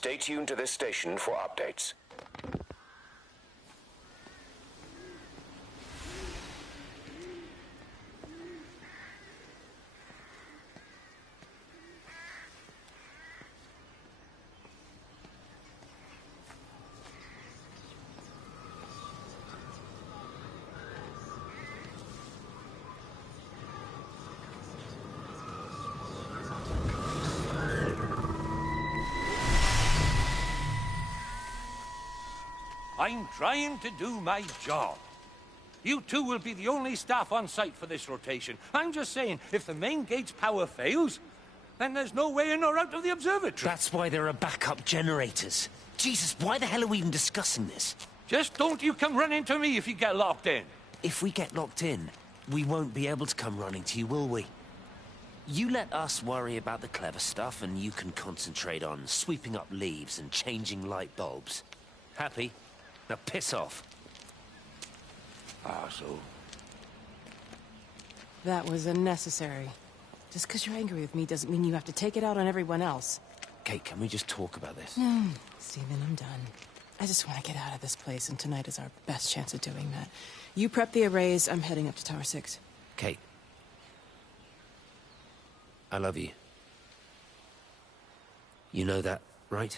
Stay tuned to this station for updates. I'm trying to do my job. You two will be the only staff on site for this rotation. I'm just saying, if the main gate's power fails, then there's no way in or out of the observatory. That's why there are backup generators. Jesus, why the hell are we even discussing this? Just don't you come running to me if you get locked in. If we get locked in, we won't be able to come running to you, will we? You let us worry about the clever stuff, and you can concentrate on sweeping up leaves and changing light bulbs. Happy? Now piss off. Arsehole. That was unnecessary. Just because you're angry with me doesn't mean you have to take it out on everyone else. Kate, can we just talk about this? No, Stephen, I'm done. I just want to get out of this place, and tonight is our best chance of doing that. You prep the arrays, I'm heading up to Tower 6. Kate. I love you. You know that, right?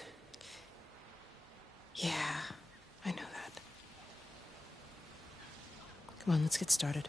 Yeah, I know that. Come on, let's get started.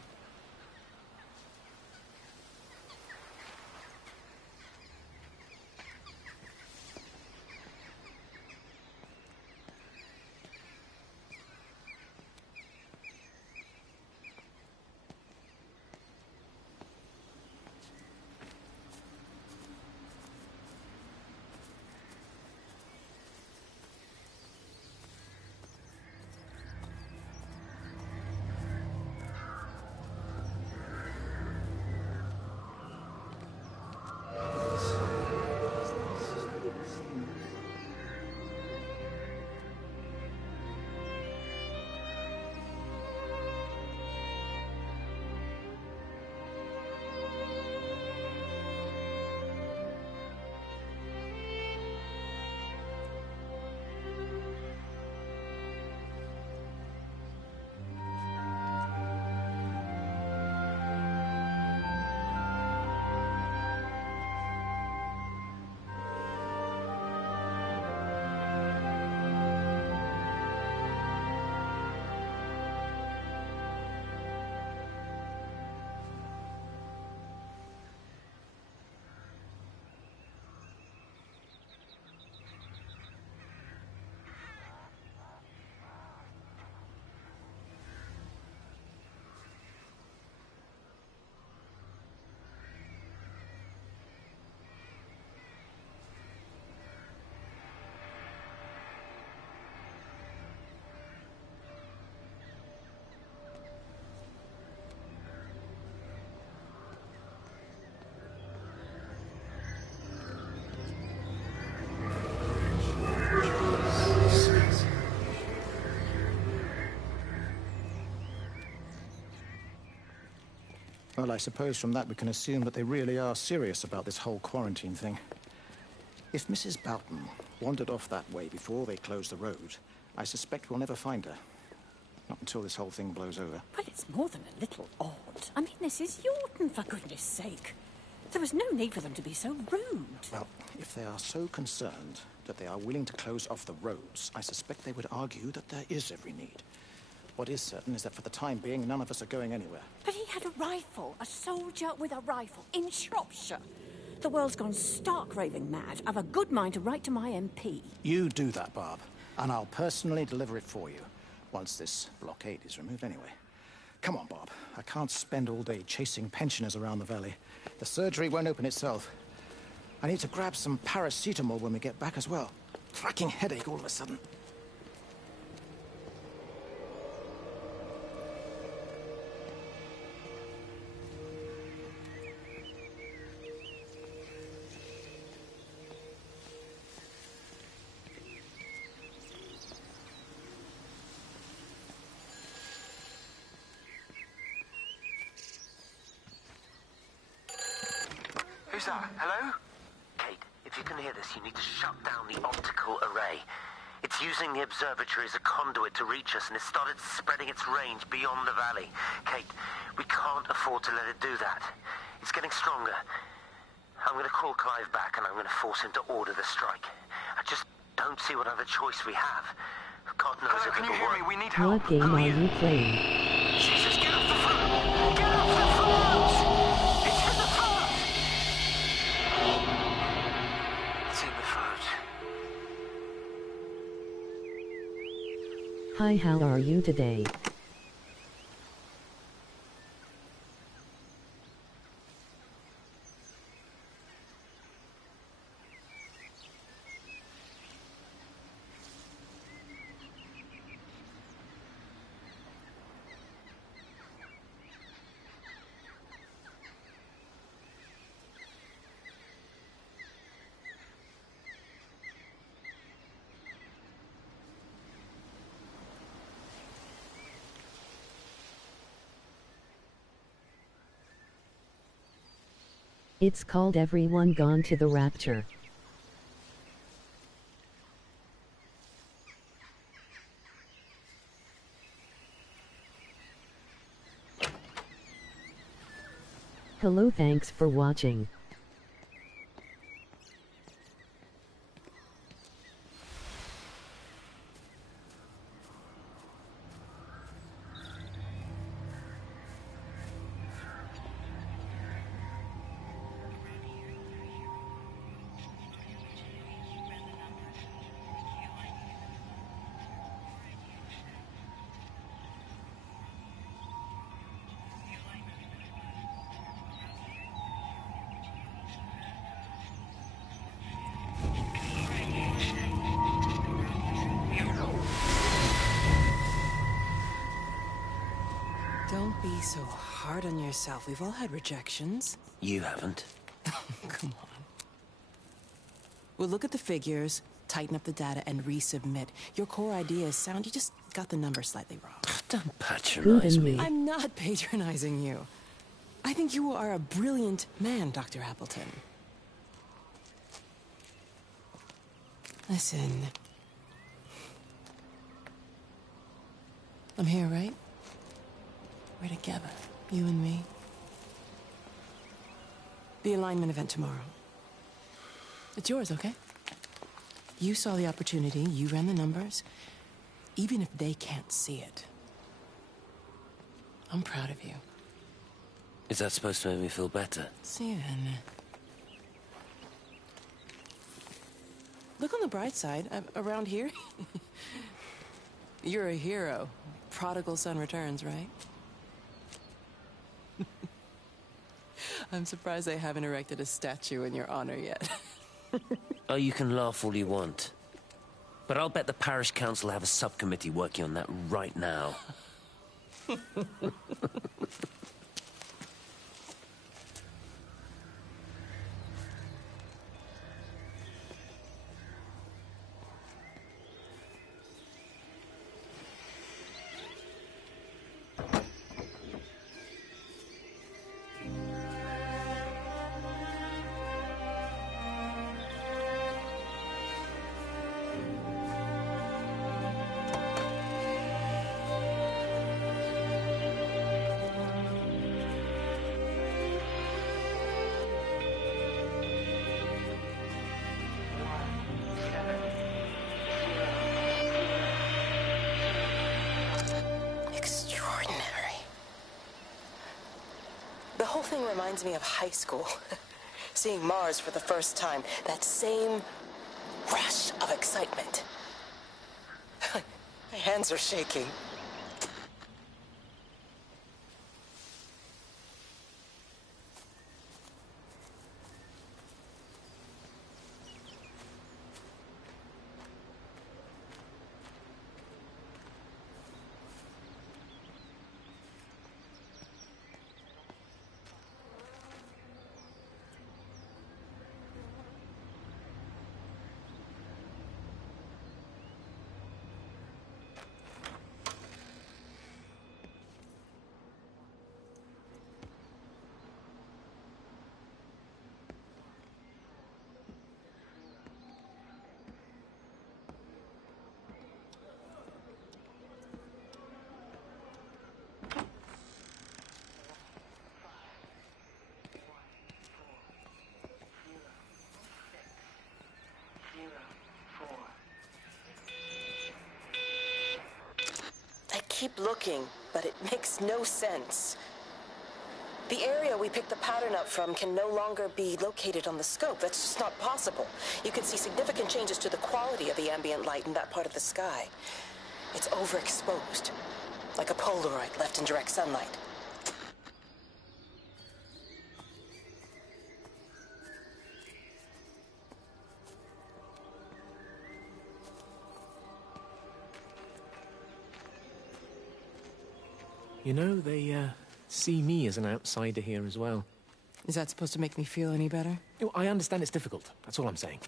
Well, I suppose from that we can assume that they really are serious about this whole quarantine thing. If Mrs. Boughton wandered off that way before they closed the road, I suspect we'll never find her. Not until this whole thing blows over. Well, it's more than a little odd. I mean, this is Yorton, for goodness sake. There was no need for them to be so rude. Well, if they are so concerned that they are willing to close off the roads, I suspect they would argue that there is every need. What is certain is that for the time being, none of us are going anywhere. But he had a rifle, a soldier with a rifle, in Shropshire. The world's gone stark raving mad. I've a good mind to write to my MP. You do that, Barb, and I'll personally deliver it for you, once this blockade is removed anyway. Come on, Bob. I can't spend all day chasing pensioners around the valley. The surgery won't open itself. I need to grab some paracetamol when we get back as well. Cracking headache all of a sudden. Who's that? Hello? Kate, If you can hear this, you need to shut down the optical array. It's using the observatory as a conduit to reach us, and it's started spreading its range beyond the valley. Kate, we can't afford to let it do that. It's getting stronger. I'm going to call Clive back, and I'm going to force him to order the strike. I just don't see what other choice we have. God knows if Can it'll you hear work. me? We need help. What game Who are you? you playing? Jesus, get off the phone! Get off the phones! It's in the phones! It's in the phones. Hi, how are you today? It's called Everyone Gone to the Rapture. Hello, thanks for watching. Don't be so hard on yourself. We've all had rejections. You haven't. Come on. We'll look at the figures, tighten up the data, and resubmit. Your core idea is sound. You just got the numbers slightly wrong. Don't patronize me. I'm not patronizing you. I think you are a brilliant man, Dr. Appleton. Listen. I'm here, right? We're together, you and me. The alignment event tomorrow. It's yours, okay? You saw the opportunity, you ran the numbers. Even if they can't see it, I'm proud of you. Is that supposed to make me feel better? Steven. Look on the bright side. Around here, you're a hero. Prodigal son returns, right? I'm surprised they haven't erected a statue in your honor yet. Oh, you can laugh all you want. But I'll bet the parish council have a subcommittee working on that right now. Extraordinary. The whole thing reminds me of high school. Seeing Mars for the first time. That same rush of excitement. My hands are shaking. keep looking, but it makes no sense. The area we picked the pattern up from can no longer be located on the scope. That's just not possible. You can see significant changes to the quality of the ambient light in that part of the sky. It's overexposed, like a Polaroid left in direct sunlight. You know, they, see me as an outsider here as well. Is that supposed to make me feel any better? You know, I understand it's difficult. That's all I'm saying.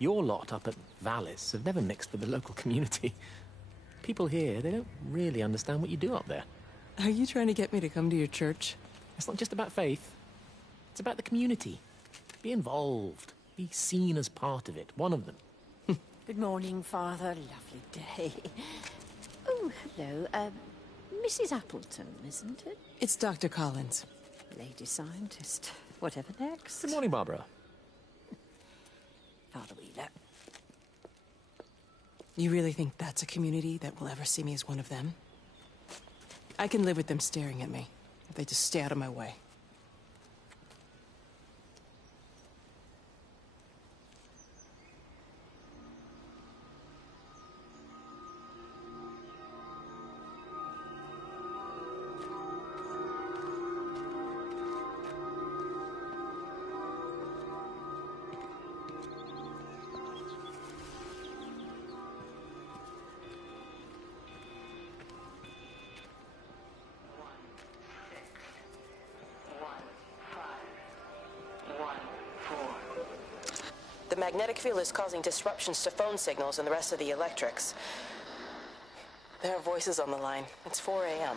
Your lot up at Valis have never mixed with the local community. People here, they don't really understand what you do up there. Are you trying to get me to come to your church? It's not just about faith. It's about the community. Be involved. Be seen as part of it. One of them. Good morning, Father. Lovely day. Oh, hello. Mrs. Appleton, isn't it? It's Dr. Collins. Lady scientist. Whatever next. Good morning, Barbara. Father Wheeler. You really think that's a community that will ever see me as one of them? I can live with them staring at me, if they just stay out of my way. The magnetic field is causing disruptions to phone signals and the rest of the electrics. There are voices on the line. It's 4 a.m.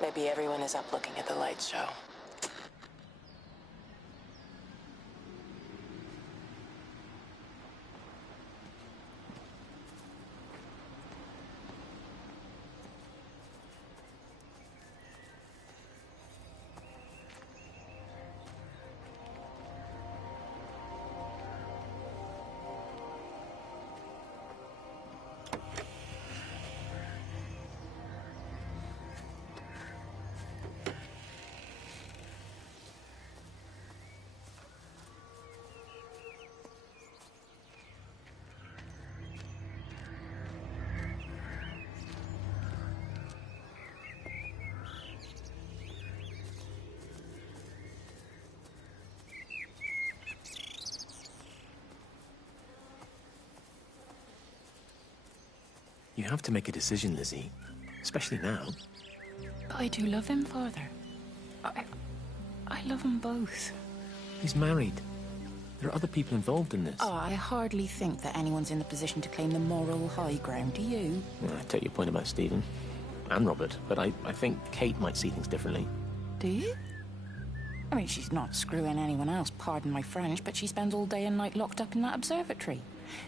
Maybe everyone is up looking at the light show. You have to make a decision, Lizzie. Especially now. But I do love him, Father. I love them both. He's married. There are other people involved in this. Oh, I hardly think that anyone's in the position to claim the moral high ground, do you? Yeah, I take your point about Stephen. And Robert. But I think Kate might see things differently. Do you? I mean, she's not screwing anyone else, pardon my French, but she spends all day and night locked up in that observatory.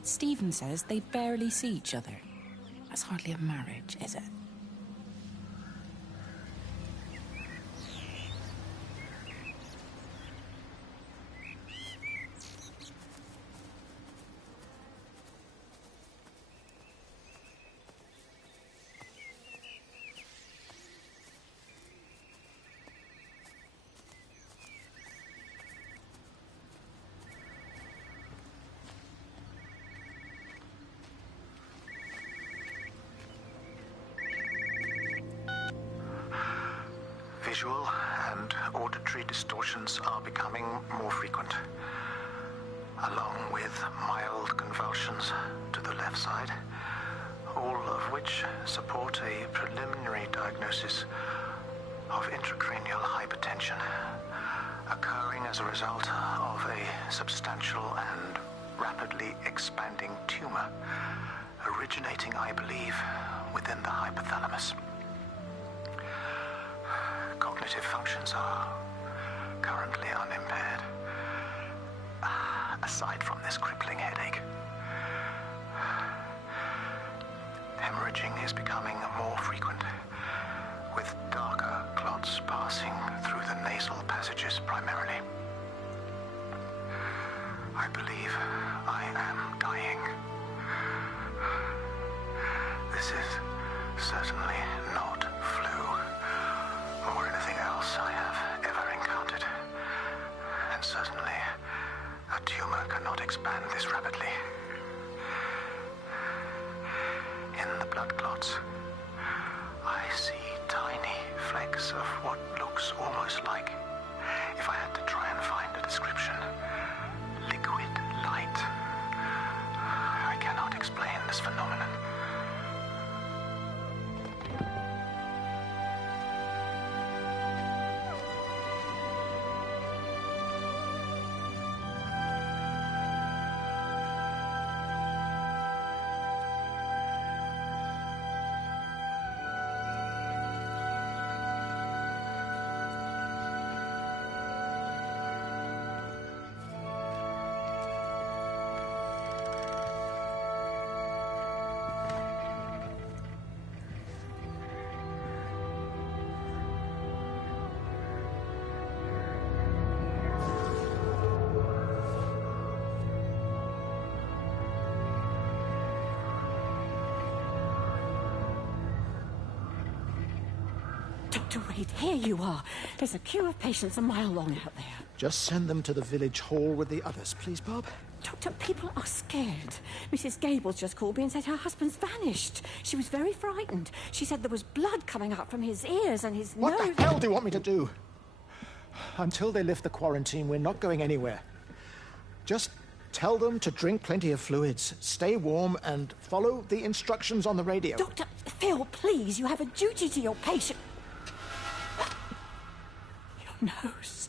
Stephen says they barely see each other. That's hardly a marriage, is it? Visual and auditory distortions are becoming more frequent, along with mild convulsions to the left side, all of which support a preliminary diagnosis of intracranial hypertension, occurring as a result of a substantial and rapidly expanding tumor, originating, I believe, within the hypothalamus. Cognitive functions are currently unimpaired, aside from this crippling headache. Hemorrhaging is becoming more frequent, with darker clots passing through the nasal passages primarily. I believe I am dying. certainly not flu or anything else I have ever encountered. And certainly, a tumor cannot expand this rapidly. In the blood clots, I see tiny flecks of what looks almost like, if I had to try and find a description, liquid light. I cannot explain this phenomenon. Dr. Wade, here you are. There's a queue of patients a mile long out there. Just send them to the village hall with the others, please, Bob. Doctor, people are scared. Mrs. Gables just called me and said her husband's vanished. She was very frightened. She said there was blood coming up from his ears and his nose. What the hell do you want me to do? Until they lift the quarantine, we're not going anywhere. Just tell them to drink plenty of fluids, stay warm, and follow the instructions on the radio. Dr. Phil, please, you have a duty to your patient. Your nose.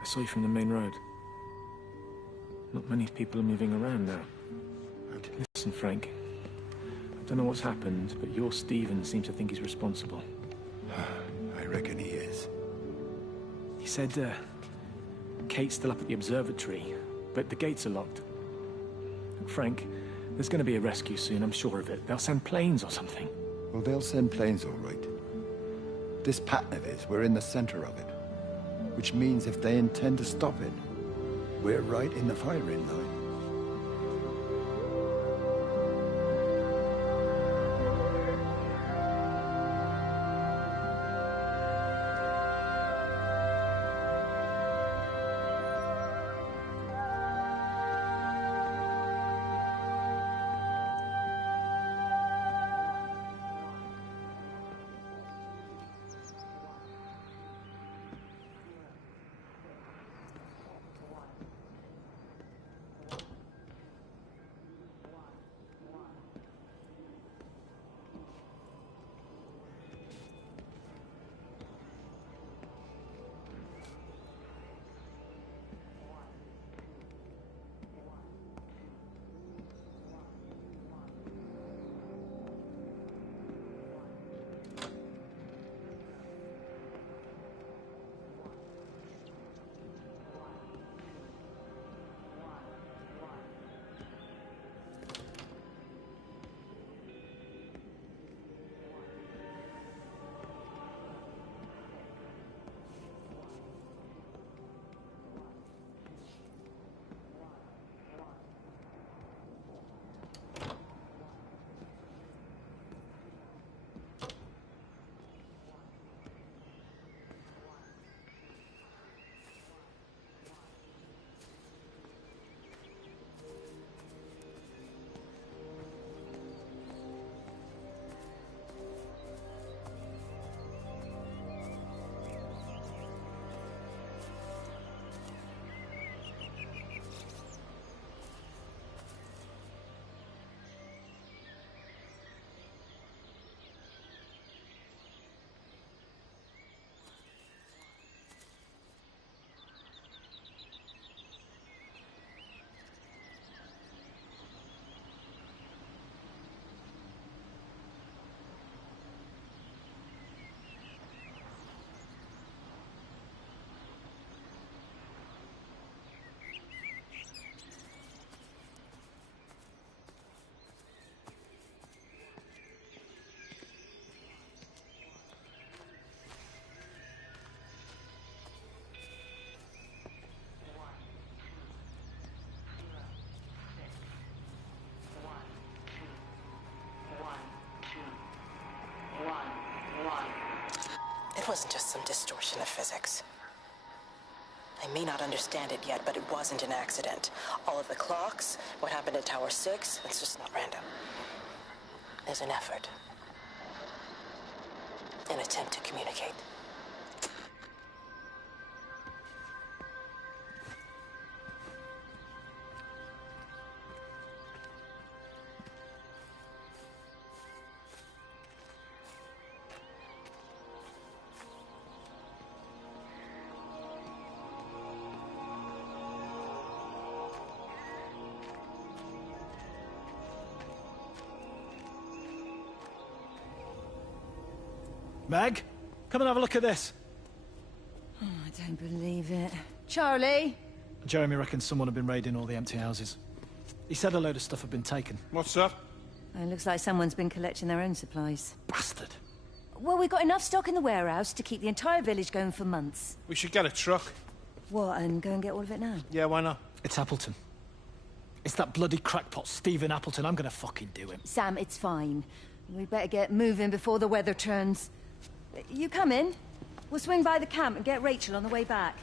I saw you from the main road. Not many people are moving around now. Listen, Frank. I don't know what's happened, but your Stephen seems to think he's responsible. I reckon he is. He said, Kate's still up at the observatory, but the gates are locked. Look, Frank, there's going to be a rescue soon, I'm sure of it. They'll send planes or something. Well, they'll send planes, all right. This pattern of his, we're in the center of it. Which means if they intend to stop it, we're right in the firing line. wasn't just some distortion of physics. I may not understand it yet, but it wasn't an accident. All of the clocks, what happened at Tower 6, it's just not random. There's an effort. An attempt to communicate. Meg, come and have a look at this. Oh, I don't believe it. Charlie? Jeremy reckons someone had been raiding all the empty houses. He said a load of stuff had been taken. What's that? It looks like someone's been collecting their own supplies. Bastard. Well, we've got enough stock in the warehouse to keep the entire village going for months. We should get a truck. What, and go and get all of it now? Yeah, why not? It's Appleton. It's that bloody crackpot Stephen Appleton. I'm gonna fucking do him. Sam, it's fine. We better get moving before the weather turns. You come in. We'll swing by the camp and get Rachel on the way back.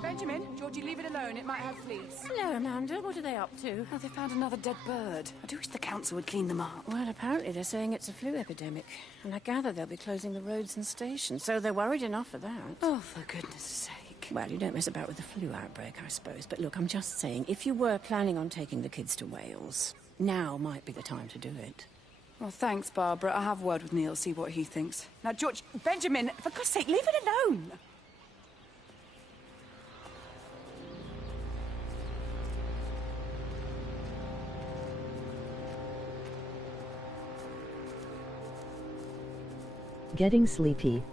Benjamin, Georgie, leave it alone. It might have fleas. Hello, Amanda. What are they up to? Oh, they found another dead bird. I do wish the council would clean them up. Well, apparently they're saying it's a flu epidemic. And I gather they'll be closing the roads and stations, so they're worried enough for that. Oh, for goodness sake. Well, you don't mess about with the flu outbreak, I suppose. But look, I'm just saying, if you were planning on taking the kids to Wales, now might be the time to do it. Well, thanks, Barbara. I'll have a word with Neil, see what he thinks. Now, George, Benjamin, for God's sake, leave it alone. Getting sleepy.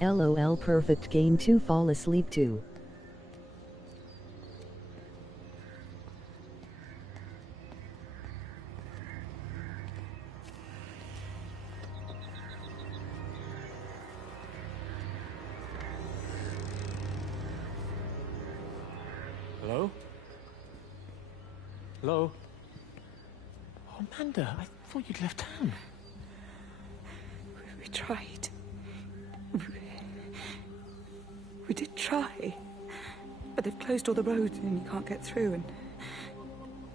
LOL perfect game to fall asleep to. Hello? Hello? Oh, Amanda, I thought you'd left town. We tried. We did try. But they've closed all the roads and you can't get through.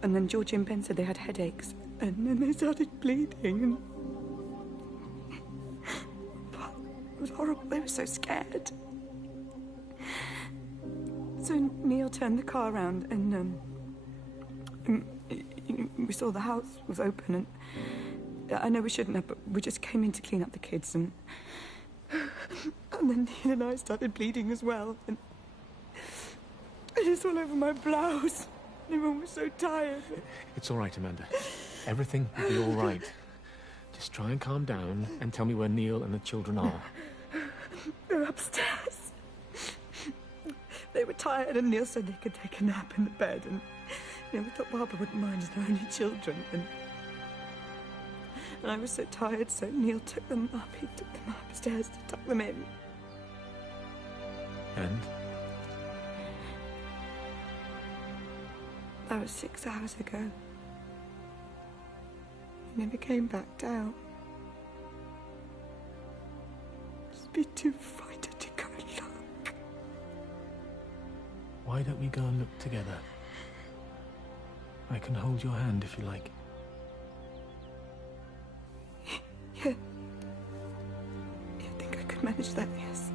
And then Georgie and Ben said they had headaches. And then they started bleeding. It was horrible. They were so scared. So Neil turned the car around and we saw the house was open, and I know we shouldn't have, but we just came in to clean up the kids, and then Neil and I started bleeding as well, and it's all over my blouse. Everyone was so tired. It's all right, Amanda. Everything will be all right. Just try and calm down and tell me where Neil and the children are. They're upstairs. They were tired, and Neil said they could take a nap in the bed, and we thought Barbara wouldn't mind as they're only children, and I was so tired, so Neil took them up. He took them upstairs to tuck them in. And? That was 6 hours ago. He never came back down. Just be too frightened to go look. Why don't we go and look together? I can hold your hand if you like. Yeah. I think I could manage that, yes.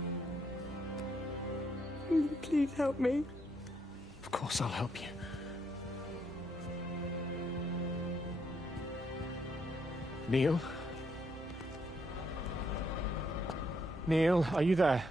Will you please help me? Of course I'll help you. Neil? Neil, are you there?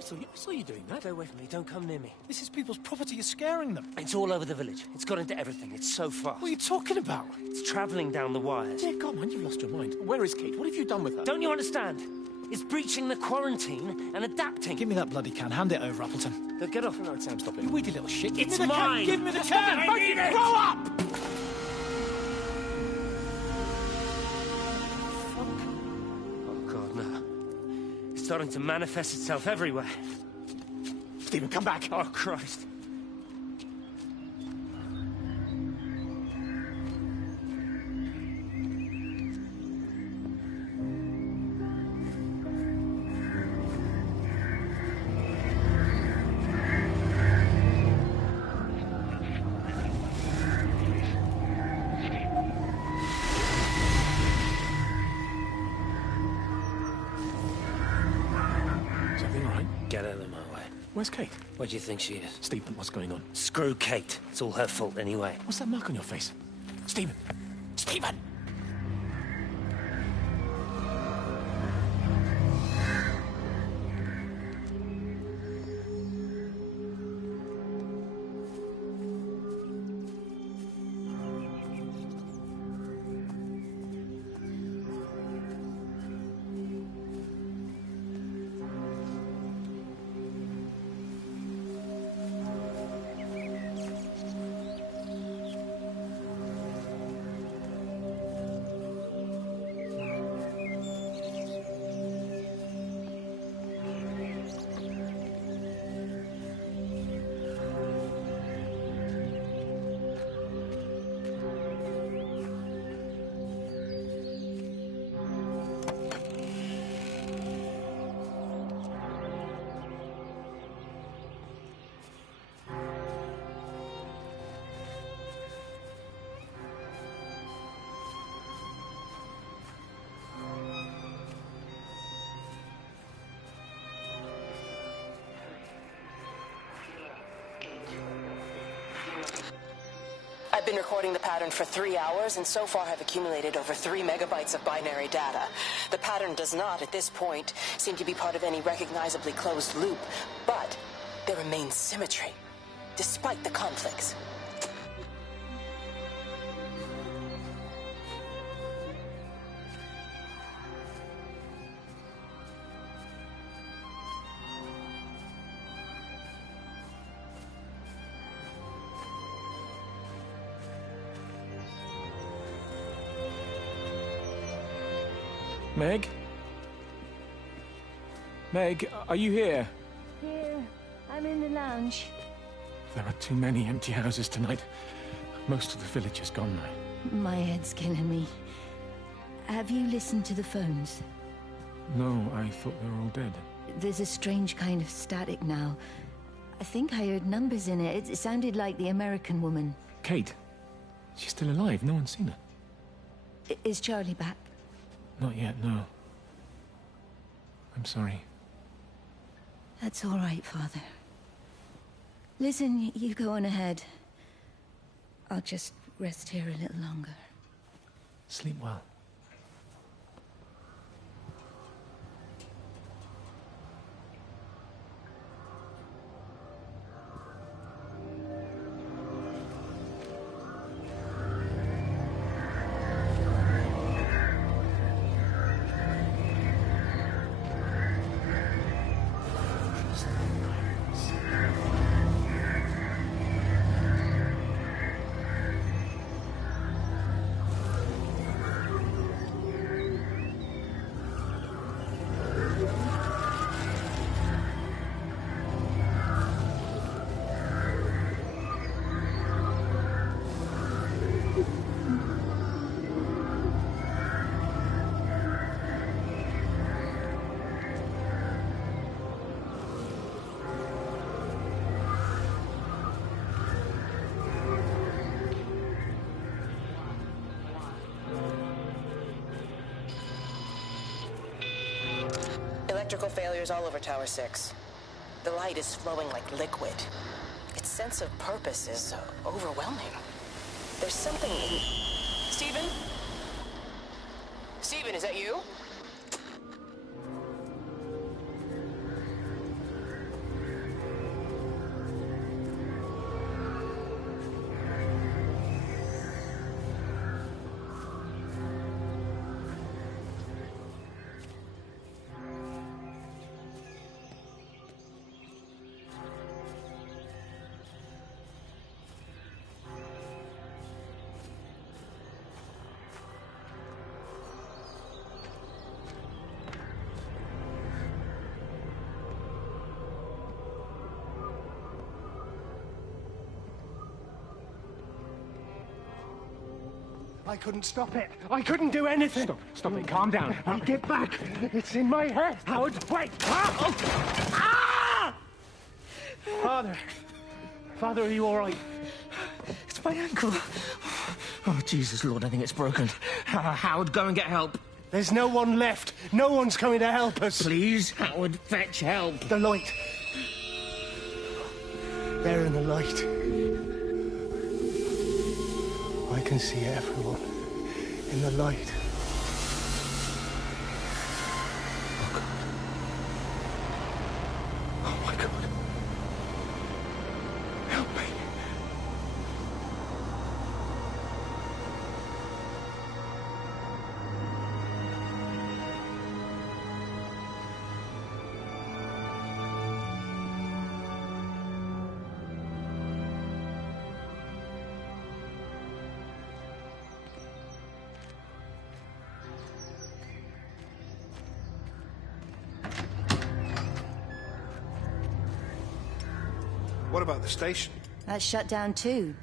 I saw you doing that. Stay away from me. Don't come near me. This is people's property. You're scaring them. It's all over the village. It's got into everything. It's so fast. What are you talking about? It's travelling down the wires. Dear God, man, you've lost your mind. Where is Kate? What have you done with her? Don't you understand? It's breaching the quarantine and adapting. Give me that bloody can. Hand it over, Appleton. Get off. No, Sam, stop it. You weedy little shit. It's mine. Give me the can. I need it. Grow up! Oh, God, no. It's starting to manifest itself everywhere. Stephen, come back. Oh, Christ. Is everything all right? Get out of my way. Where's Kate? Where do you think she is? Stephen, what's going on? Screw Kate. It's all her fault anyway. What's that mark on your face? Stephen! Stephen! I've been recording the pattern for 3 hours, and so far have accumulated over 3 megabytes of binary data. The pattern does not, at this point, seem to be part of any recognizably closed loop, but there remains symmetry, despite the conflicts. Meg? Meg, are you here? Here, I'm in the lounge. There are too many empty houses tonight. Most of the village is gone now. My head's killing me. Have you listened to the phones? No, I thought they were all dead. There's a strange kind of static now. I think I heard numbers in it. It sounded like the American woman. Kate? She's still alive. No one's seen her. Is Charlie back? Not yet, no. I'm sorry. That's all right, Father. Listen, you go on ahead. I'll just rest here a little longer. Sleep well. Electrical failures all over Tower 6. The light is flowing like liquid. Its sense of purpose is overwhelming. There's something in... Stephen? Stephen, is that you? I couldn't stop it. I couldn't do anything. Stop it. Calm down. I'll get back. It's in my head. Howard, wait! Ah! Ah! Father, are you all right? It's my ankle. Oh, Jesus, Lord, I think it's broken. Howard, go and get help. There's no one left. No one's coming to help us. Please, Howard, fetch help. The light. They're in the light. I can see everyone in the light. Oh, God. Oh, my God. Help me. What about the station? That's shut down too.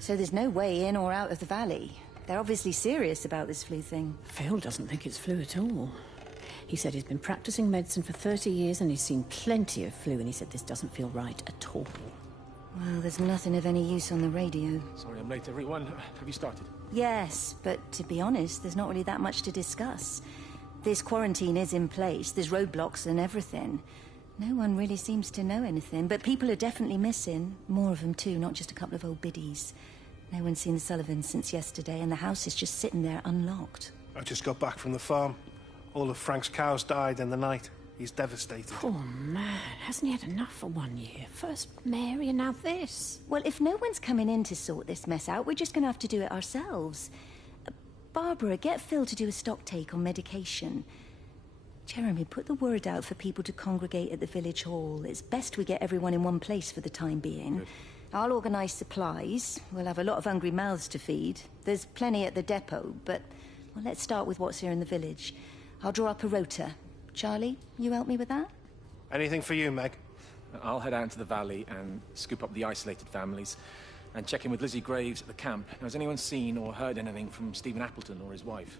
So there's no way in or out of the valley. They're obviously serious about this flu thing. Phil doesn't think it's flu at all. He said he's been practicing medicine for 30 years and he's seen plenty of flu, and he said this doesn't feel right at all. Well, there's nothing of any use on the radio. Sorry I'm late, everyone. Have you started? Yes, but to be honest, there's not really that much to discuss. This quarantine is in place, there's roadblocks and everything. No one really seems to know anything, but people are definitely missing. More of them too, not just a couple of old biddies. No one's seen the Sullivans since yesterday, and the house is just sitting there unlocked. I just got back from the farm. All of Frank's cows died in the night. He's devastated. Poor man, hasn't he had enough for 1 year? First Mary and now this. Well, if no one's coming in to sort this mess out, we're just going to have to do it ourselves. Barbara, get Phil to do a stock take on medication. Jeremy, put the word out for people to congregate at the village hall. It's best we get everyone in one place for the time being. Good. I'll organise supplies. We'll have a lot of hungry mouths to feed. There's plenty at the depot, but well, let's start with what's here in the village. I'll draw up a rota. Charlie, you help me with that? Anything for you, Meg? I'll head out into the valley and scoop up the isolated families and check in with Lizzie Graves at the camp. Now, has anyone seen or heard anything from Stephen Appleton or his wife?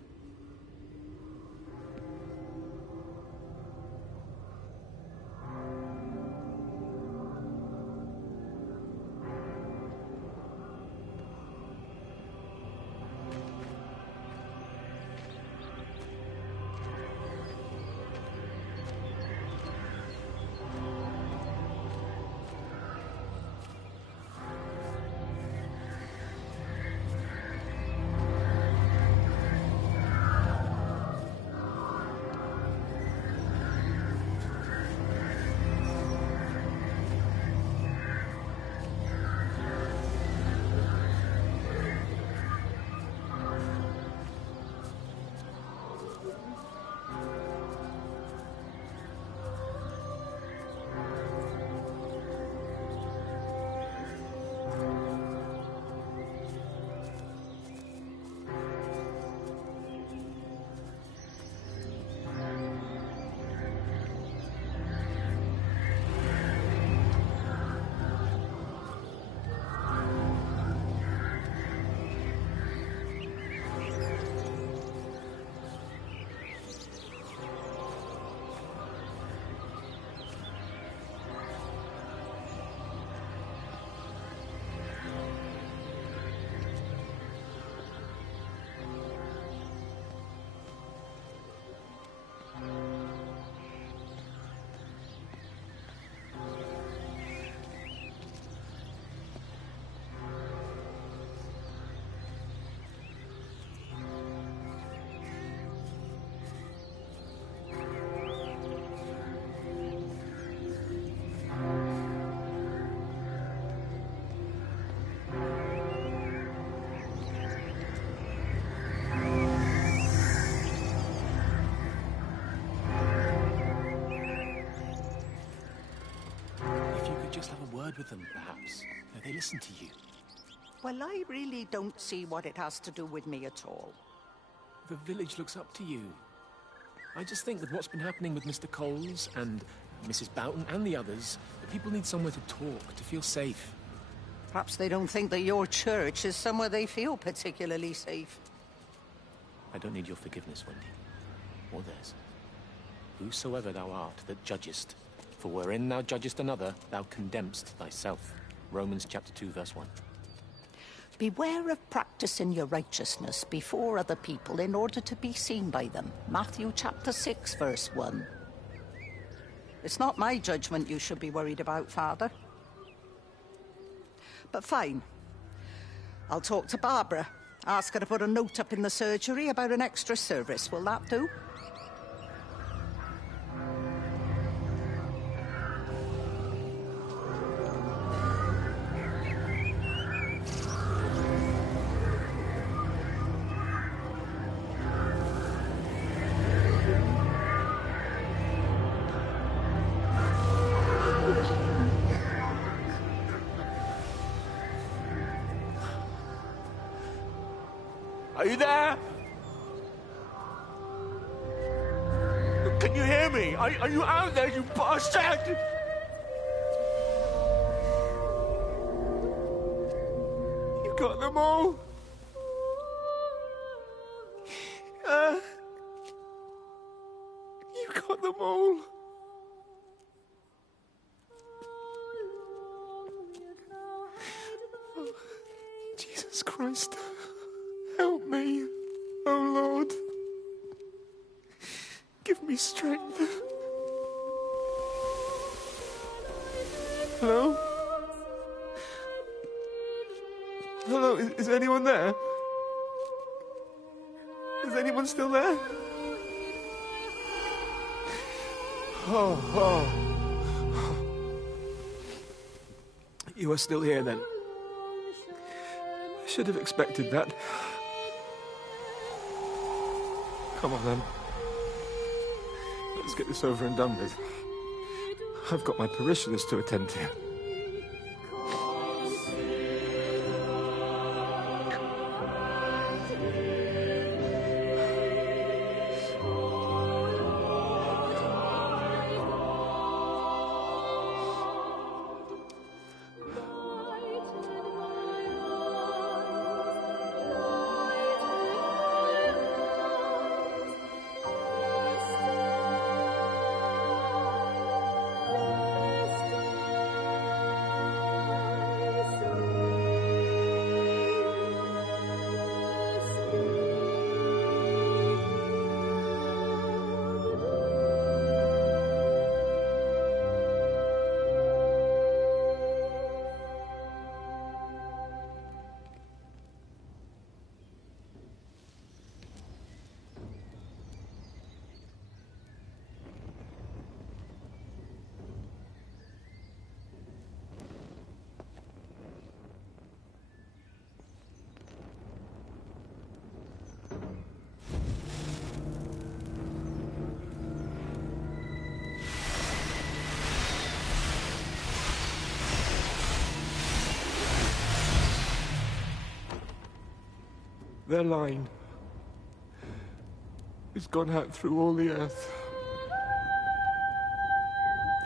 Just have a word with them, perhaps. They listen to you. Well, I really don't see what it has to do with me at all. The village looks up to you. I just think with what's been happening with Mr. Coles and Mrs. Boughton and the others, that people need somewhere to talk, to feel safe. Perhaps they don't think that your church is somewhere they feel particularly safe. I don't need your forgiveness, Wendy. Or theirs. Whosoever thou art that judgest, for wherein thou judgest another, thou condemnest thyself. Romans chapter 2, verse 1. Beware of practicing your righteousness before other people in order to be seen by them. Matthew chapter 6, verse 1. It's not my judgment you should be worried about, Father. But fine. I'll talk to Barbara. Ask her to put a note up in the surgery about an extra service. Will that do? Are you there? Can you hear me? Are you out there, you bastard? You got them all? You got them all? Oh, Jesus Christ. Help me, oh Lord. Give me strength. Hello? Hello, is anyone there? Is anyone still there? Oh. You are still here then? I should have expected that. Come on, then. Let's get this over and done with. I've got my parishioners to attend to. Their line has gone out through all the earth.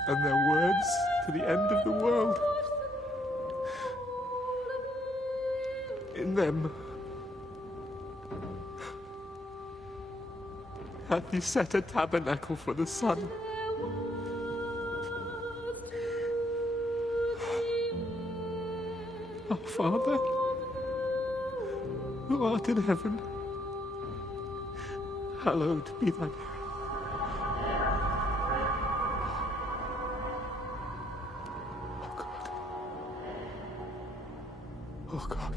And their words to the end of the world. In them hath he set a tabernacle for the sun. Our Father, who art in heaven, hallowed be thy name. Oh God.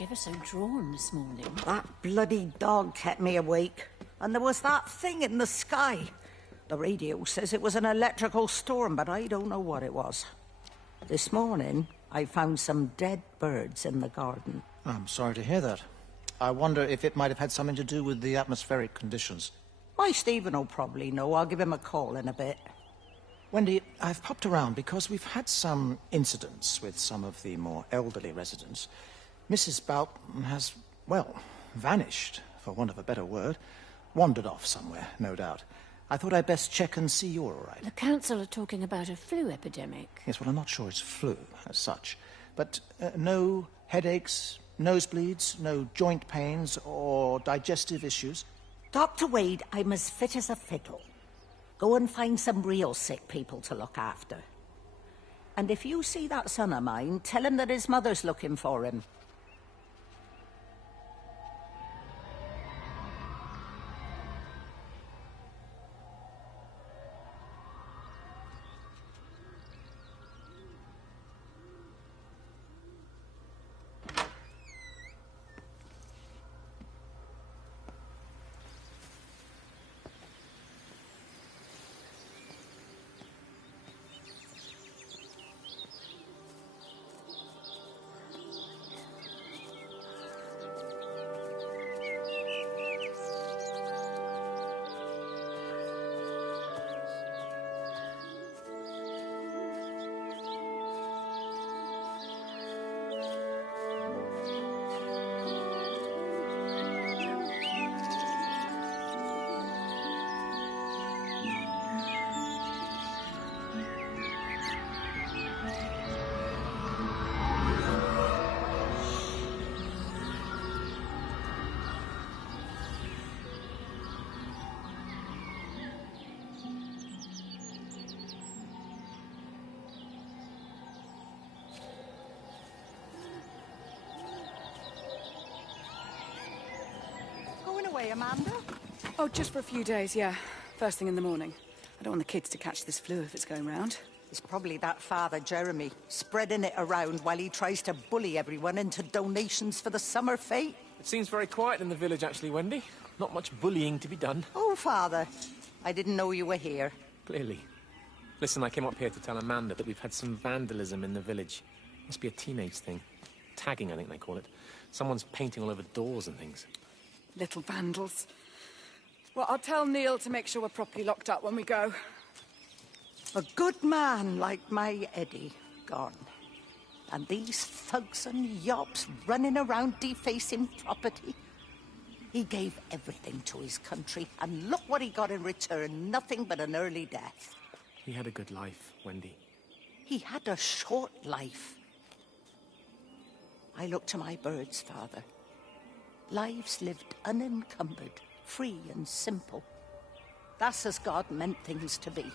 look ever so drawn this morning. That bloody dog kept me awake. And there was that thing in the sky. The radio says it was an electrical storm, but I don't know what it was. This morning, I found some dead birds in the garden. I'm sorry to hear that. I wonder if it might have had something to do with the atmospheric conditions. My Stephen will probably know. I'll give him a call in a bit. Wendy, I've popped around because we've had some incidents with some of the more elderly residents. Mrs. Bout has, well, vanished, for want of a better word. Wandered off somewhere, no doubt. I thought I'd best check and see you're all right. The council are talking about a flu epidemic. Yes, well, I'm not sure it's flu as such. But no headaches, nosebleeds, no joint pains or digestive issues? Dr. Wade, I'm as fit as a fiddle. Go and find some real sick people to look after. And if you see that son of mine, tell him that his mother's looking for him. Away, Amanda? Oh, just for a few days, yeah. First thing in the morning. I don't want the kids to catch this flu if it's going round. It's probably that father, Jeremy, spreading it around while he tries to bully everyone into donations for the summer fete. It seems very quiet in the village, actually, Wendy. Not much bullying to be done. Oh, Father, I didn't know you were here. Clearly. Listen, I came up here to tell Amanda that we've had some vandalism in the village. Must be a teenage thing. Tagging, I think they call it. Someone's painting all over doors and things. Little vandals. Well, I'll tell Neil to make sure we're properly locked up when we go. A good man like my Eddie gone. And these thugs and yobs running around defacing property. He gave everything to his country, and look what he got in return. Nothing but an early death. He had a good life, Wendy. He had a short life. I look to my birds, Father. Lives lived unencumbered, free and simple. That's as God meant things to be.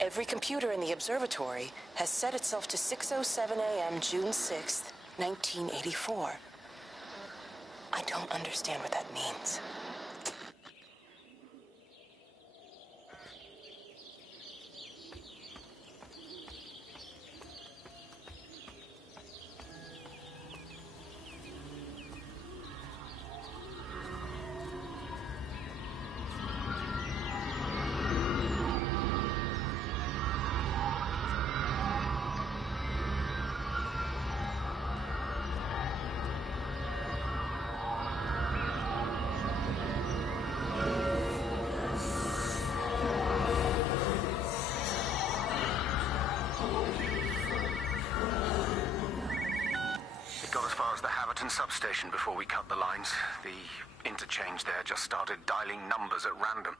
Every computer in the observatory has set itself to 6:07 a.m. June 6th, 1984. I don't understand what that means. substation before we cut the lines. The interchange there just started dialing numbers at random.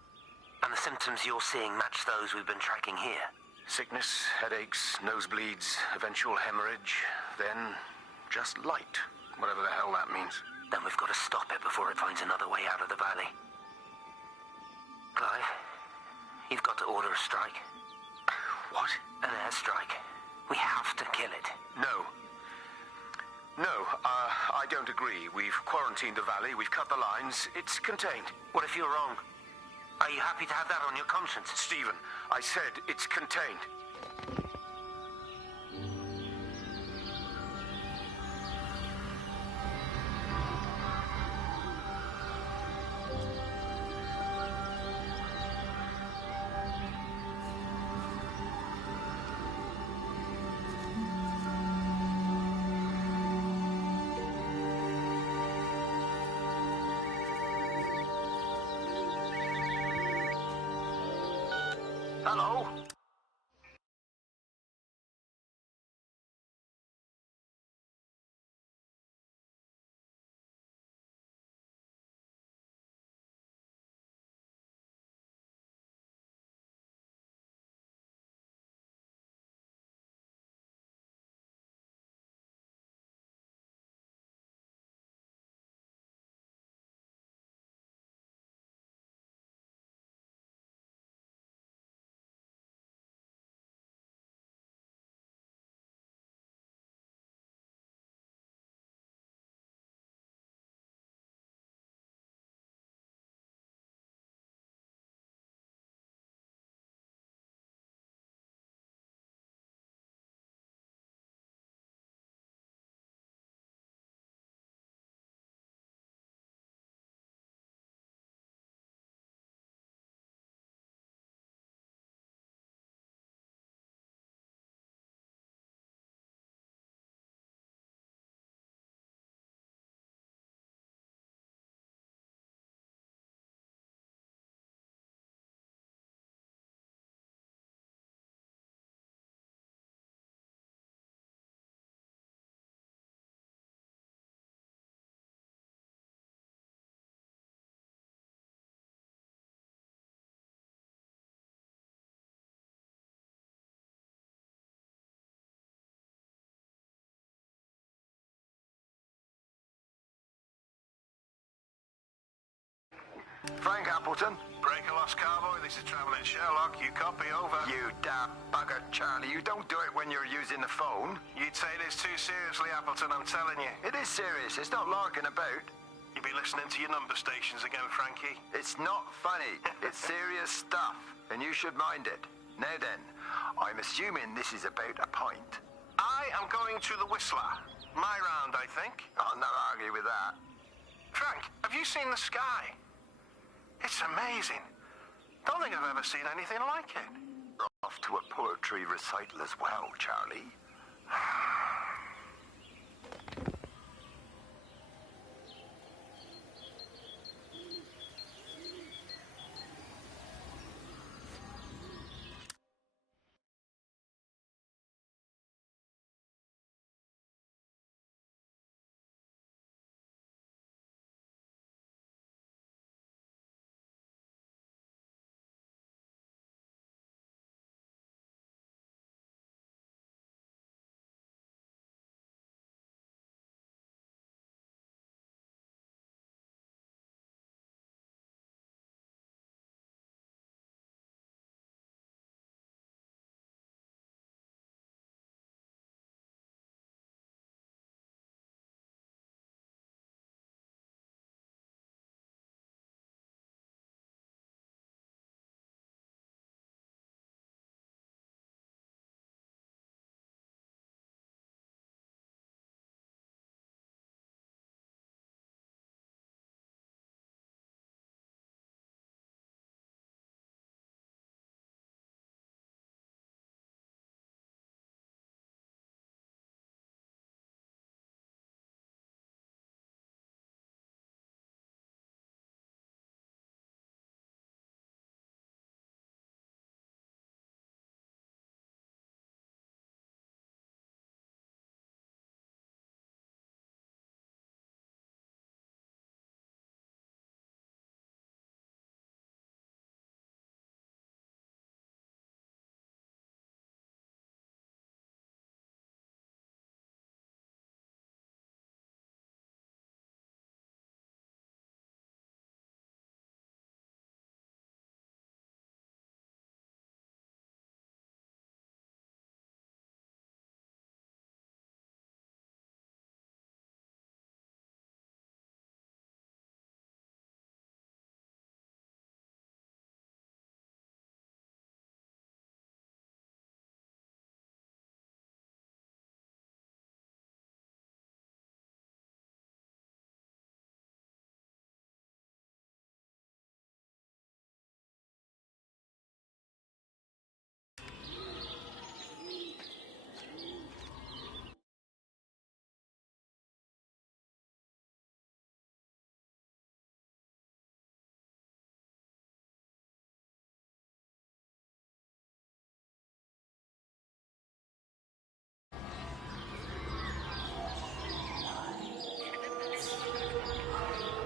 And the symptoms you're seeing match those we've been tracking here? Sickness, headaches, nosebleeds, eventual hemorrhage, then just light, whatever the hell that means. Then we've got to stop it before it finds another way out of the valley. Clive, you've got to order a strike. What? An airstrike. We have to kill it. No. No, I don't agree. We've quarantined the valley, we've cut the lines, it's contained. What if you're wrong? Are you happy to have that on your conscience? Stephen, I said it's contained. Hello? Frank Appleton. Breaker lost cowboy, this is Traveling Sherlock. You copy, over. You damn bugger, Charlie. You don't do it when you're using the phone. You'd say this too seriously, Appleton, I'm telling you. It is serious. It's not larking about. You be listening to your number stations again, Frankie. It's not funny. It's serious stuff, and you should mind it. Now then, I'm assuming this is about a pint. I am going to the Whistler. My round, I think. I'll not argue with that. Frank, have you seen the sky? It's amazing. Don't think I've ever seen anything like it. You're off to a poetry recital as well, Charlie.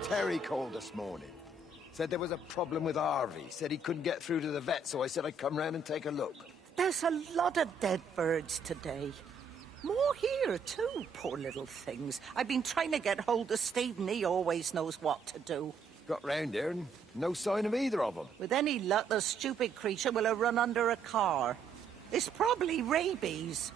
Terry called this morning. Said there was a problem with Harvey. Said he couldn't get through to the vet, so I said I'd come round and take a look. There's a lot of dead birds today. More here, too, poor little things. I've been trying to get hold of Stephen. He always knows what to do. Got round here and no sign of either of them. With any luck, the stupid creature will have run under a car. It's probably rabies.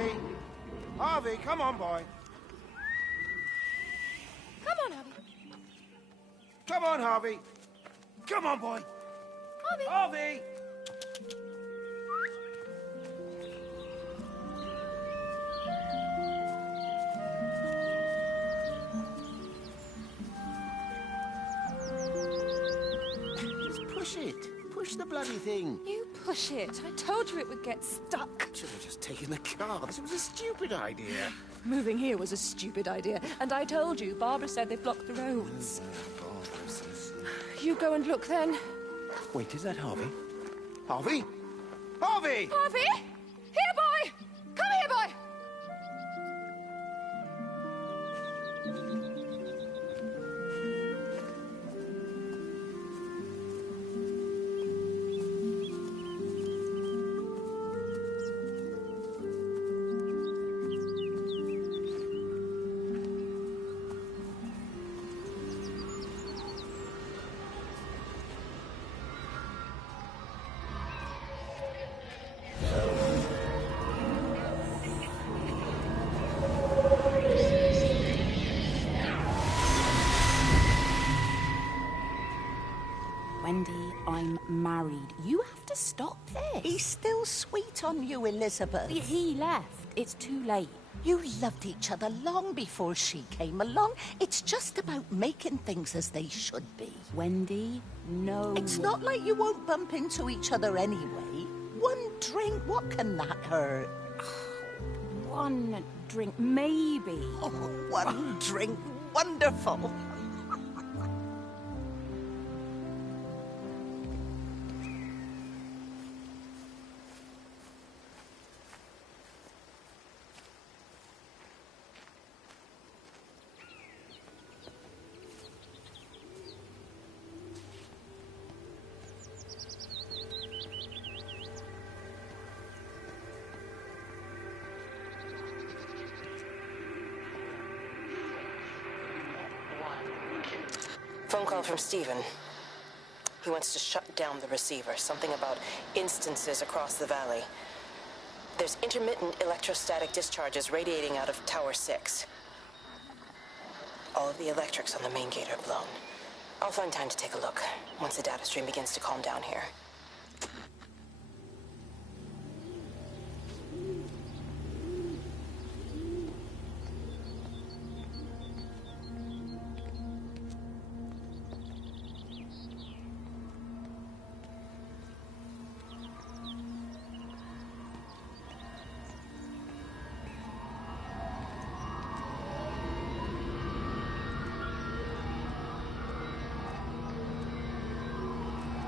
Harvey! Harvey, come on, boy. Come on, Harvey. Come on, Harvey. Come on, boy. Harvey! Harvey! Just push it. Push the bloody thing. You push it. I told you it would get stuck. Should have just taken the cars. It was a stupid idea. Moving here was a stupid idea. And I told you, Barbara said they blocked the roads. You go and look then. Wait, is that Harvey? Harvey? Harvey! Harvey! Here, boy! Come here, boy! Wendy, I'm married. You have to stop this. He's still sweet on you, Elizabeth. He left. It's too late. You loved each other long before she came along. It's just about making things as they should be. Wendy, no. It's not like you won't bump into each other anyway. One drink, what can that hurt? One drink, maybe. Oh, one drink, wonderful. Phone call from Stephen. He wants to shut down the receiver. Something about instances across the valley. There's intermittent electrostatic discharges radiating out of Tower 6. All of the electrics on the main gate are blown. I'll find time to take a look once the data stream begins to calm down here.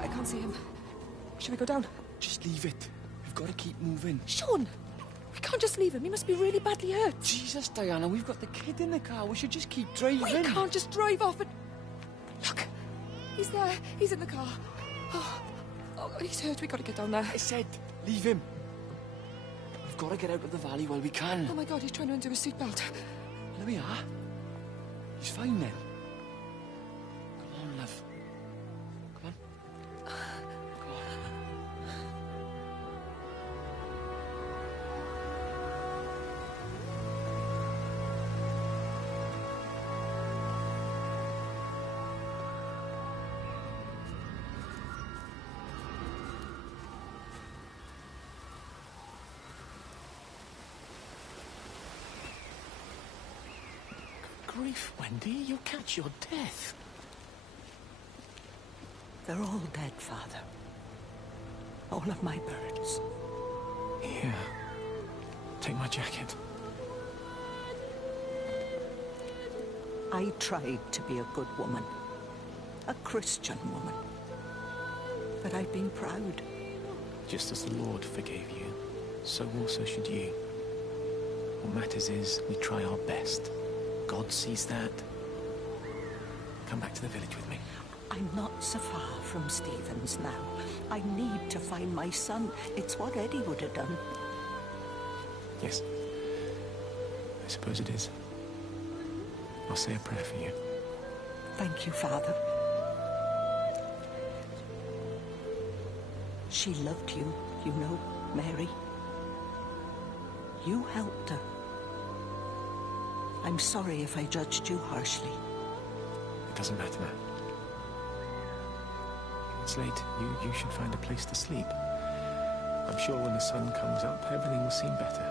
I can't see him. Should we go down? Just leave it. We've got to keep moving. Sean! We can't just leave him. He must be really badly hurt. Jesus, Diana, we've got the kid in the car. We should just keep driving. We can't just drive off and... Look! He's there. He's in the car. Oh, he's hurt. We got to get down there. I said, leave him. We've got to get out of the valley while we can. Oh, my God, he's trying to undo his seatbelt. There we are. He's fine now. Come on, love. Come on. Grief, Wendy, you'll catch your death. They're all dead, Father. All of my birds. Here. Take my jacket. I tried to be a good woman. A Christian woman. But I've been proud. Just as the Lord forgave you, so also should you. What matters is we try our best. God sees that. Come back to the village with me. I'm not so far from Stephen's now. I need to find my son. It's what Eddie would have done. Yes. I suppose it is. I'll say a prayer for you. Thank you, Father. She loved you, you know, Mary. You helped her. I'm sorry if I judged you harshly. It doesn't matter now. It's late. You should find a place to sleep. I'm sure when the sun comes up, everything will seem better.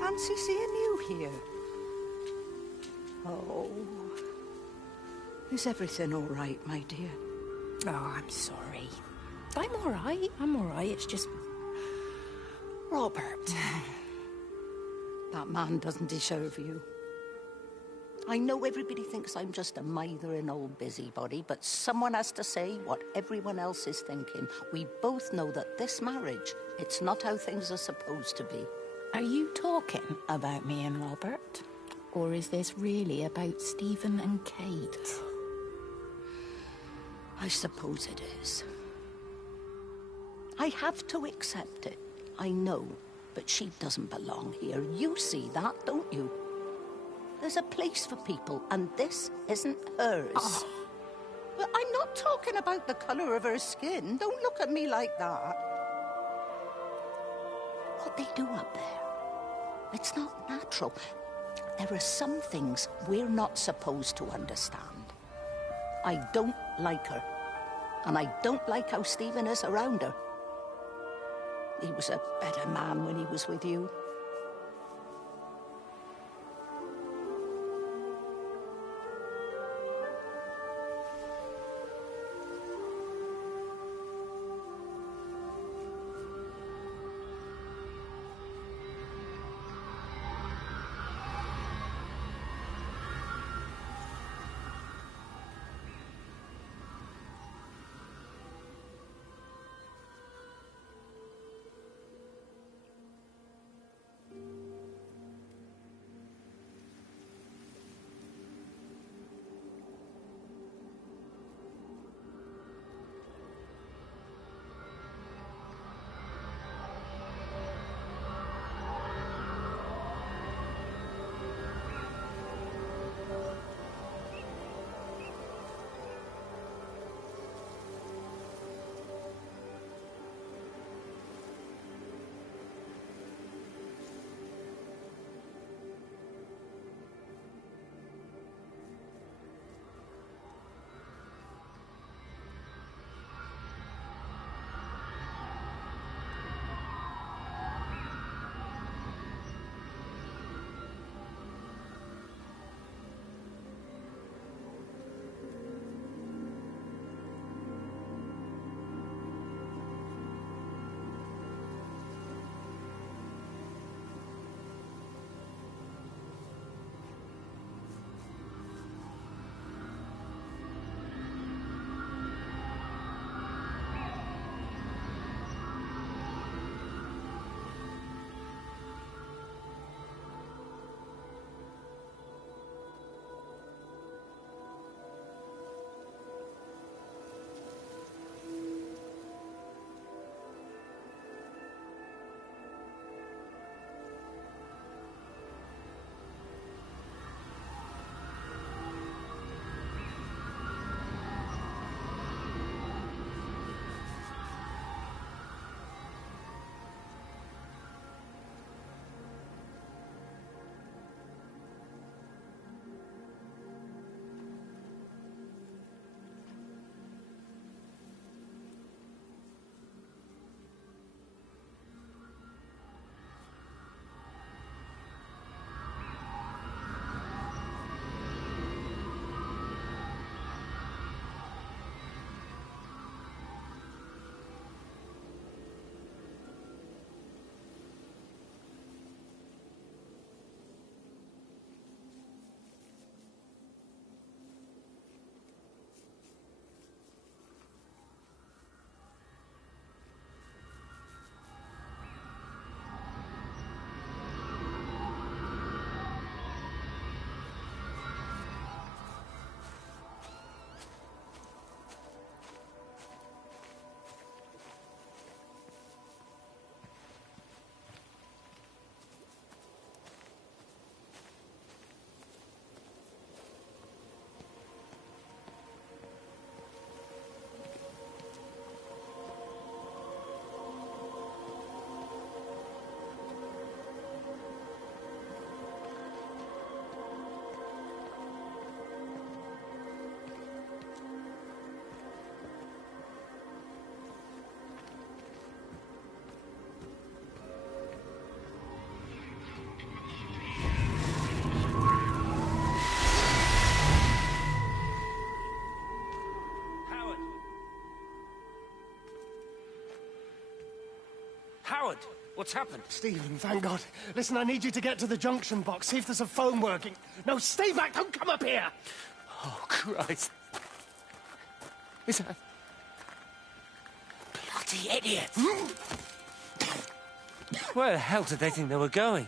Fancy seeing you here. Oh. Is everything all right, my dear? Oh, I'm sorry. I'm all right. It's just... Robert. That man doesn't deserve you. I know everybody thinks I'm just a mithering old busybody, but someone has to say what everyone else is thinking. We both know that this marriage, it's not how things are supposed to be. Are you talking about me and Robert? Or is this really about Stephen and Kate? I suppose it is. I have to accept it. I know, but she doesn't belong here. You see that, don't you? There's a place for people, and this isn't hers. Oh. But I'm not talking about the colour of her skin. Don't look at me like that. What they do up there, it's not natural. There are some things we're not supposed to understand. I don't like her, and I don't like how Stephen is around her. He was a better man when he was with you. Howard, what's happened? Stephen, thank God. Listen, I need you to get to the junction box, see if there's a phone working. No, stay back, don't come up here! Oh, Christ. Is that... Bloody idiot! Where the hell did they think they were going?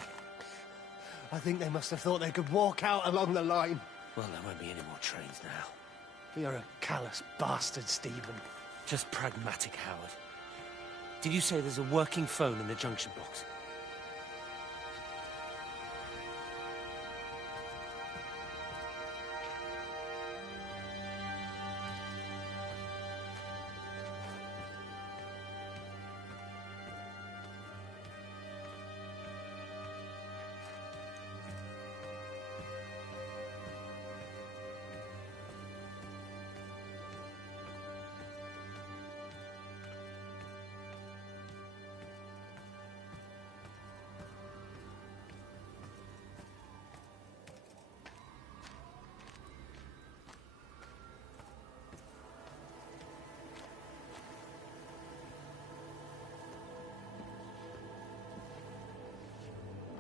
I think they must have thought they could walk out along the line. Well, there won't be any more trains now. You're a callous bastard, Stephen. Just pragmatic, Howard. Did you say there's a working phone in the junction box?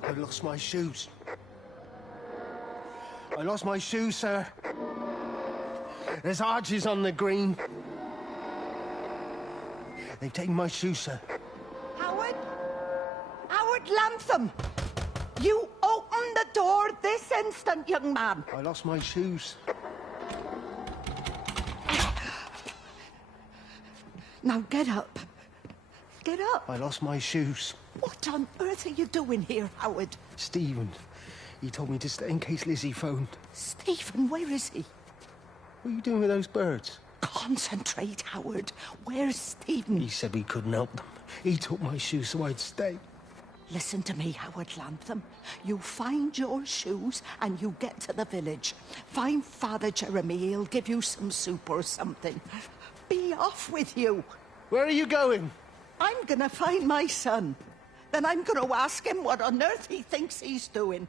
I lost my shoes. I lost my shoes, sir. There's arches on the green. They've taken my shoes, sir. Howard? Howard Lantham! You open the door this instant, young man. I lost my shoes. Now get up. Get up. I lost my shoes. What on earth are you doing here, Howard? Stephen, he told me to stay in case Lizzie phoned. Stephen, where is he? What are you doing with those birds? Concentrate, Howard. Where's Stephen? He said we couldn't help them. He took my shoes so I'd stay. Listen to me, Howard Lantham. You find your shoes and you get to the village. Find Father Jeremy. He'll give you some soup or something. Be off with you. Where are you going? I'm gonna find my son. Then I'm gonna ask him what on earth he thinks he's doing.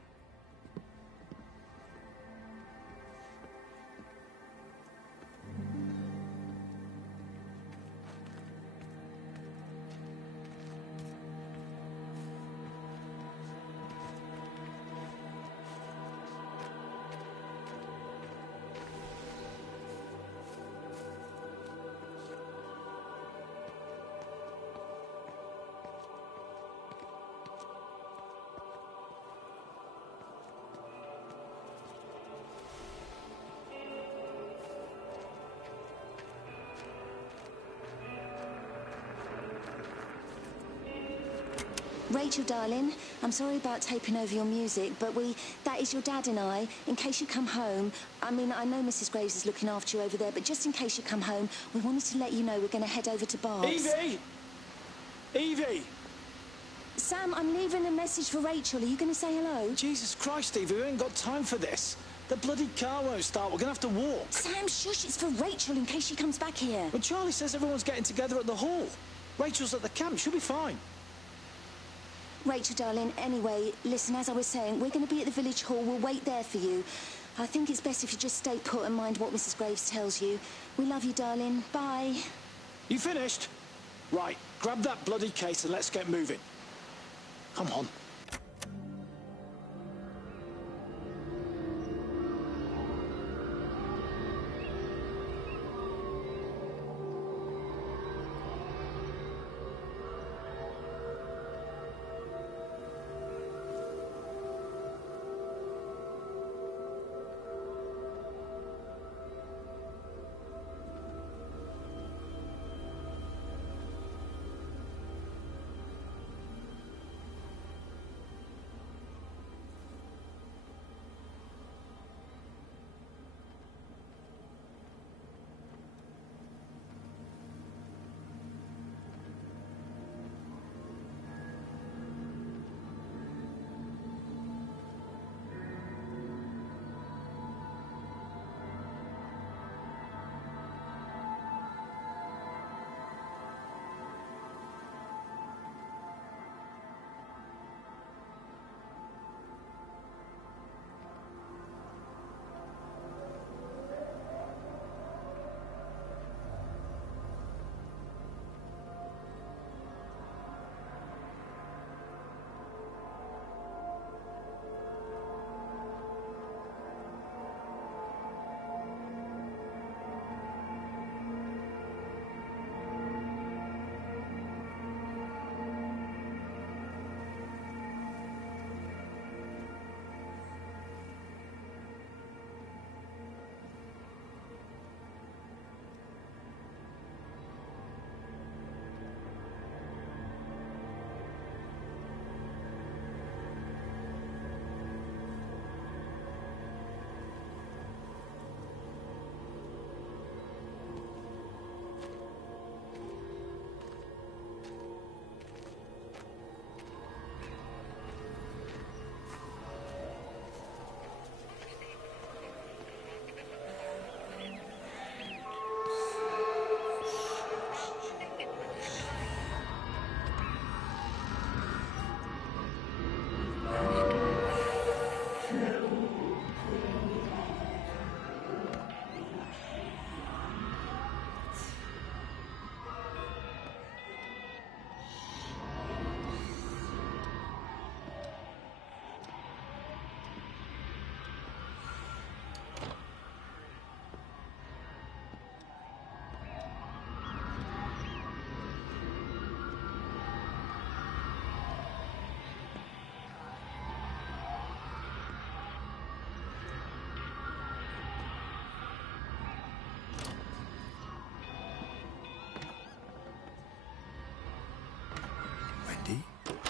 Rachel, darling, I'm sorry about taping over your music, but that is your dad and I. In case you come home, I mean, I know Mrs. Graves is looking after you over there, but just in case you come home, we wanted to let you know we're going to head over to Barb's. Evie! Evie! Sam, I'm leaving a message for Rachel. Are you going to say hello? Jesus Christ, Evie, we ain't got time for this. The bloody car won't start. We're going to have to walk. Sam, shush, it's for Rachel in case she comes back here. Well, Charlie says everyone's getting together at the hall. Rachel's at the camp. She'll be fine. Rachel, darling, anyway, listen, as I was saying, we're going to be at the village hall. We'll wait there for you. I think it's best if you just stay put and mind what Mrs. Graves tells you. We love you, darling. Bye. You finished? Right, grab that bloody case and let's get moving. Come on.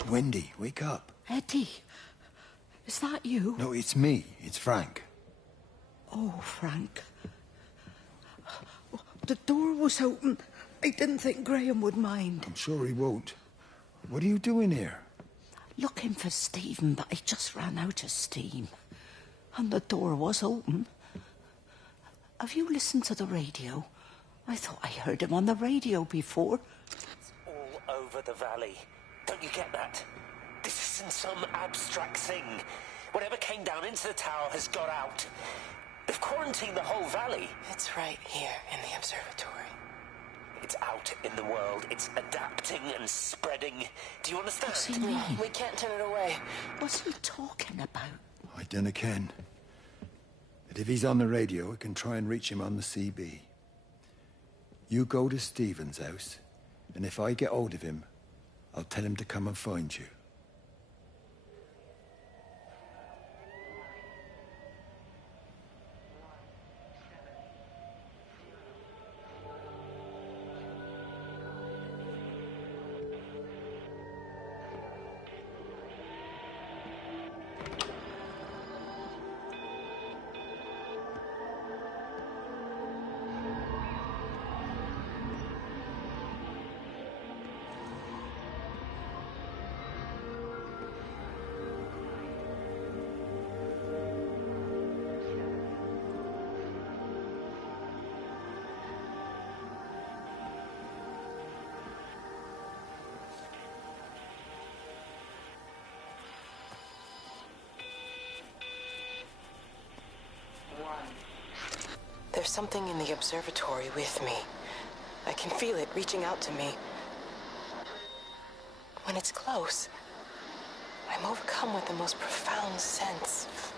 Wendy, wake up. Eddie, is that you? No, it's me. It's Frank. Oh, Frank. The door was open. I didn't think Graham would mind. I'm sure he won't. What are you doing here? Looking for Stephen, but I just ran out of steam. And the door was open. Have you listened to the radio? I thought I heard him on the radio before. It's all over the valley. Don't you get that? This isn't some abstract thing. Whatever came down into the tower has got out. They've quarantined the whole valley. It's right here in the observatory. It's out in the world. It's adapting and spreading. Do you understand? What's he mean? We can't turn it away. What's he talking about? I dunno ken. But if he's on the radio, I can try and reach him on the CB. You go to Stephen's house, and if I get hold of him, I'll tell him to come and find you. There's something in the observatory with me. I can feel it reaching out to me. When it's close, I'm overcome with the most profound sense of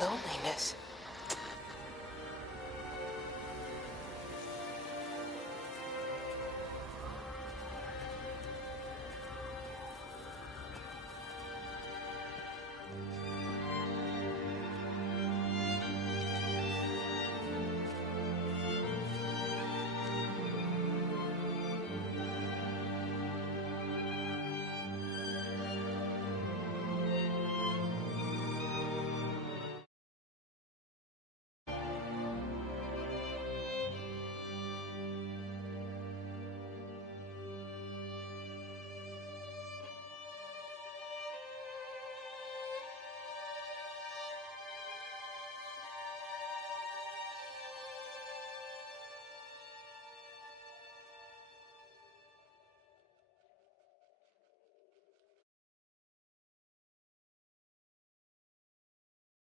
loneliness.